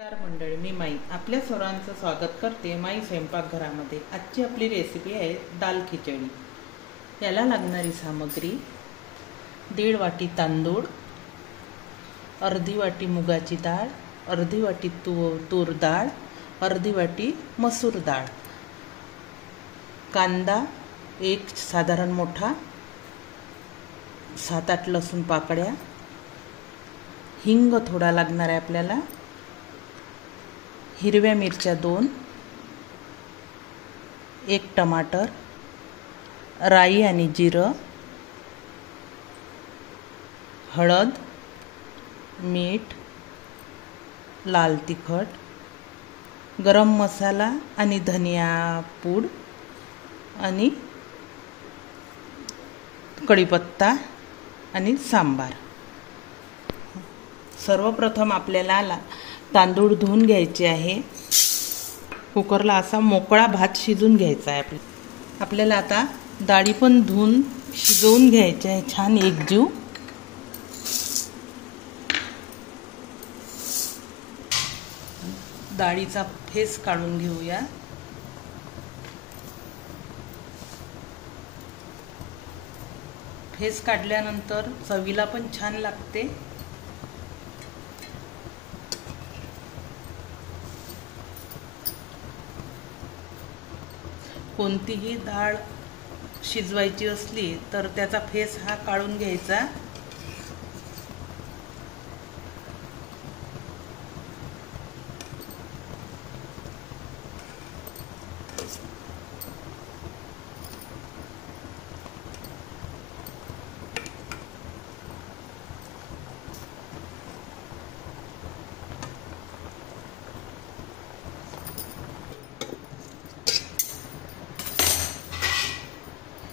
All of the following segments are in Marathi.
नमस्कार मंडळी, मी माई आपल्या सर्वांचं स्वागत करते माई स्वयंपाकघरामध्ये। आजची आपली रेसिपी आहे दाल खिचडी। याला लागणारी सामग्री 1.5 वाटी तांदूळ, अर्धी वाटी मुगाची डाळ, अर्धी वाटी तूर डाळ, अर्धी वाटी मसूर डाळ, कांदा एक साधारण मोठा, 7-8 लसूण पाकळ्या, हिंग थोडा लागणार आहे आपल्याला, हिरव्या मिरच्या 2, 1 टमाटर, राई आणि जिरं, हळद, मीठ, लाल तिखट, गरम मसाला आणि धनिया पूड आणि कढीपत्ता आणि सांबार। सर्वप्रथम आपल्याला तांदूळ धुवून घ्यायचे आहे। कुकरला असा मोकळा भात शिजून घ्यायचा आहे। आपल्याला आता डाळी पण धुवून शिजवून घ्यायचे आहे छान एकजीव। डाळीचा फेस काढून घेऊया। फेस काढल्यानंतर चवीला पण छान लागते। कोणतीही डाळ शिजवायची असली तर त्याचा फेस हा काढून घ्यायचा।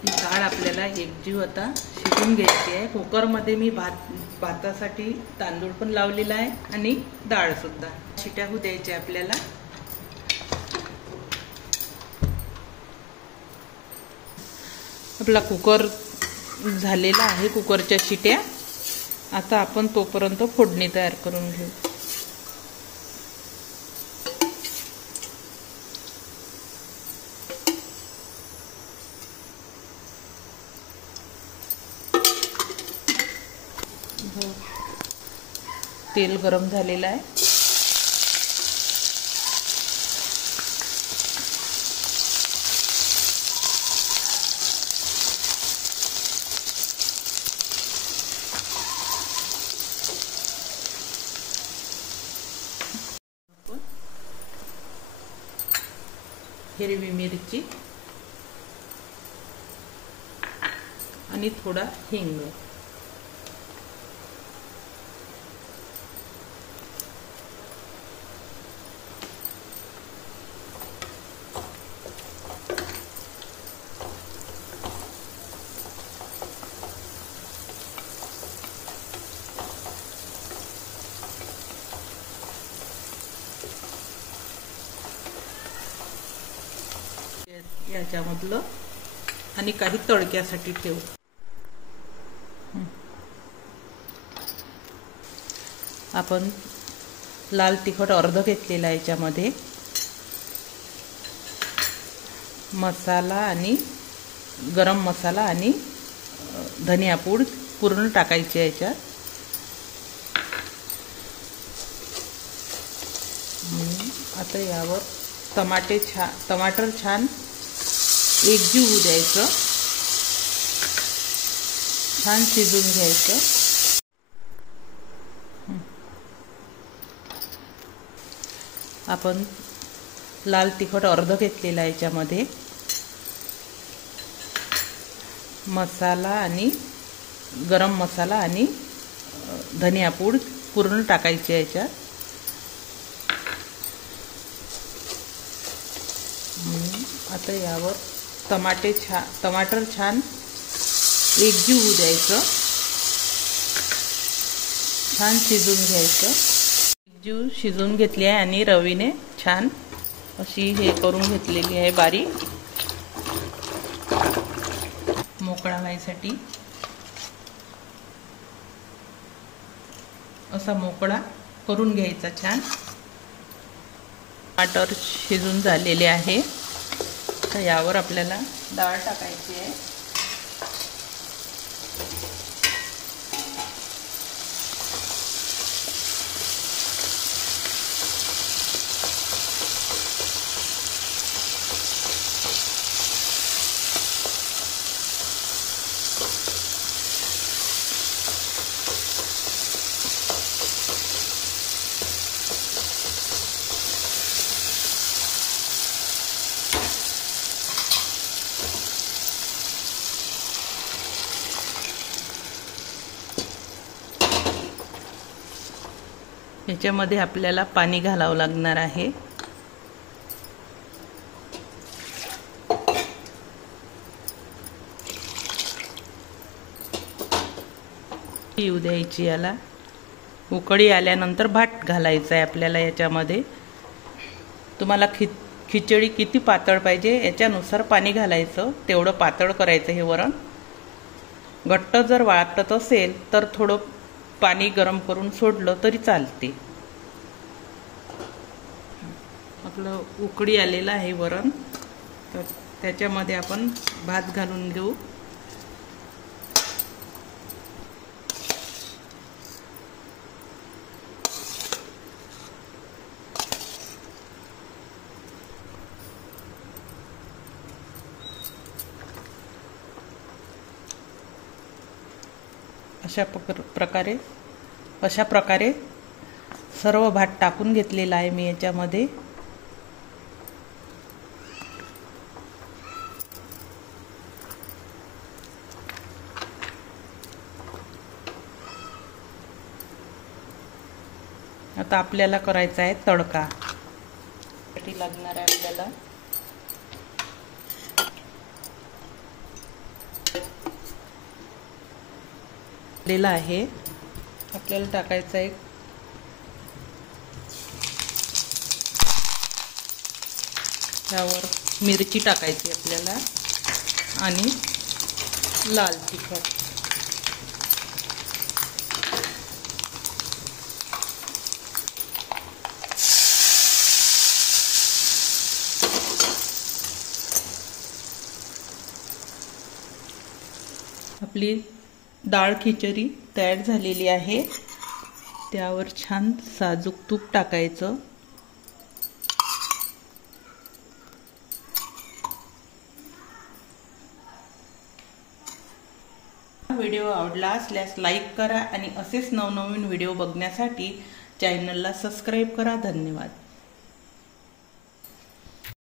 ही डाळ आपल्याला एकजीव आता शिजून घ्यायची आहे। कुकरमध्ये मी भातासाठी तांदूळ पण लावलेला आहे आणि डाळ सुद्धा। शिट्या होऊ द्यायच्या आपल्याला। आपला कुकर झालेला आहे, कुकरच्या शिट्या। आता आपण तोपर्यंत फोडणी तयार करून घेऊ। तेल गरम झालेलं आहे। हिरवी मिरची आणि थोडा हिंग, याच्यामधलं आणि काही तडक्यासाठी ठेवू। आपण लाल तिखट अर्ध घेतलेला आहे। याच्यामध्ये मसाला आणि गरम मसाला आणि धनिया पूड पूर्ण टाकायची आहे याच्यात। आता यावर टमाटर छान एकजीव होऊ द्यायचं, छान शिजून घ्यायचं। आपण लाल तिखट अर्ध घेतलेला आहे। याच्यामध्ये मसाला आणि गरम मसाला आणि धनिया पूड पूर्ण टाकायची आहे याच्यात। आता यावर टमाटर छान एकजीव होऊ द्यायचं, छान शिजून घ्यायचं। एकजीव शिजून घेतली आहे आणि रवीने छान अशी हे करून घेतलेली आहे बारीक, मोकळा व्हायसाठी। असा मोकळा करून घ्यायचा छान। टमाटर शिजून झालेले आहे। तर यावर आपल्याला डाळ टाकायची आहे। याच्यामध्ये आपल्याला पाणी घालावं लागणार आहे। येऊ द्यायची याला। उकळी आल्यानंतर भात घालायचा आहे आपल्याला याच्यामध्ये। तुम्हाला खिचडी किती पातळ पाहिजे याच्यानुसार पाणी घालायचं, तेवढं पातळ करायचं हे वरण। घट्ट जर वाटत असेल तर थोडं पाणी गरम करून सोडलं तरी चालते। आपलं उकळी आलेलं आहे वरण, तर त्याच्यामध्ये आपण भात घालून घेऊ। अशा प्रकारे सर्व भात टाकून घेतलेला आहे मी याच्यामध्ये। आता आपल्याला करायचा आहे तडका। साठी लागणार आहे आपल्याला दिला आहे। आपल्याला टाकायचा आहे त्यावर मिरची टाकायची आपल्याला आणि लाल तिखट। आपली डाळ खिचडी तयार झालेली आहे। त्यावर छान साजूक तूप टाकायचं। व्हिडिओ आवडला असल्यास लाईक करा आणि असेच नवनवीन व्हिडिओ बघण्यासाठी चॅनलला सबस्क्राईब करा। धन्यवाद।